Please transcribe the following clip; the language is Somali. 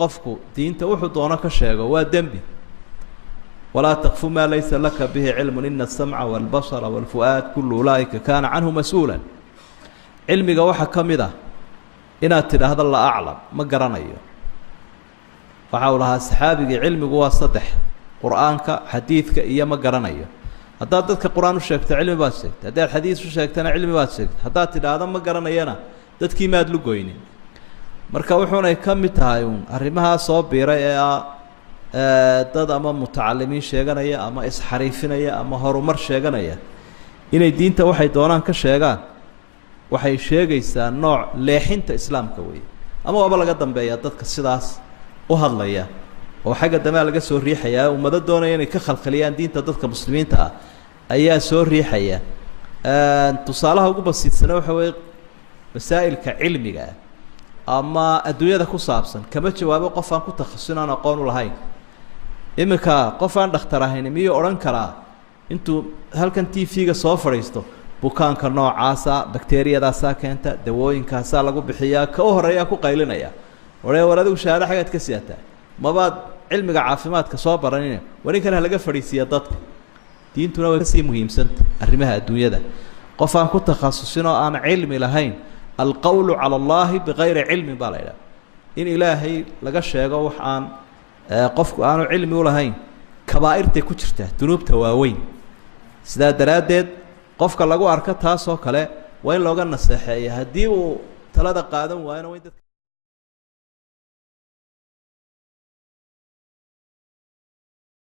qofku diinta wuxuu doono ka sheego waa dembi ولا تقف ما ليس لك به علم إن السمع والبصر والفؤاد كل أولئك كان عنه مسؤولا علمك waxa kamida inaad tiraahdo la a'lam ma garanayo waxa uu lahaa saxaabiga cilmigu waa saddex quraanka xadiidka iyo ma garanayo haddaad dadka quraan u sheegto cilmi baad sheegtay haddaad xadiis u sheegtana cilmi baad sheegtay haddaad tiraahdo ma garanayana dadkii maad lu goynin marka wuxuuna ka mid tahay arrimaha soo biiray dad ama mutacallimiin sheeganaya ama isxariifinaya ama horumar sheeganaya inay diinta waxay doonaan ka sheegaan waxay sheegaysaa nooc leexinta islaamka weey ama waba laga dambeeyaa dadka sidaas u hadlaya oo xagga dambe laga soo riixaya ummada doonaya inay ka khalkhaliyaan diinta dadka muslimiinta ah ayaa soo riixaya tusaalaha ugu basiidsan waxa weey masaa'ilka cilmiga ama adduunyada ku saabsan kama jawaabo qof aan ku takhasus aan aqoon u lahayn imika qof aan dhakhtar ahayn miyo oran kara intuu halkan TV-ga soo fariisto bukaanka noocaasa bakteeriyadaasa keenta dawooyinkaasa lagu bixiyaa ka horeeya ku qaylinaya waradigu shahaado xagaad ka siyataa mabaad cilmiga caafimaadka soo baranina warin kale laga fariisiya dadka diintuna way si muhiimsan arrimaha adduunyada qof aan ku takhasusin oo aan cilmi lahayn القول على الله بغير علم بالله إن إلهي لقى شيء وح عن قف أنا علمي ولا هين كبائر تكشرته ذنوب تواوين سدا درادد قف كلاجو أركضها سو كله وين لقى النصيحة هديه ثلاثة قادم وين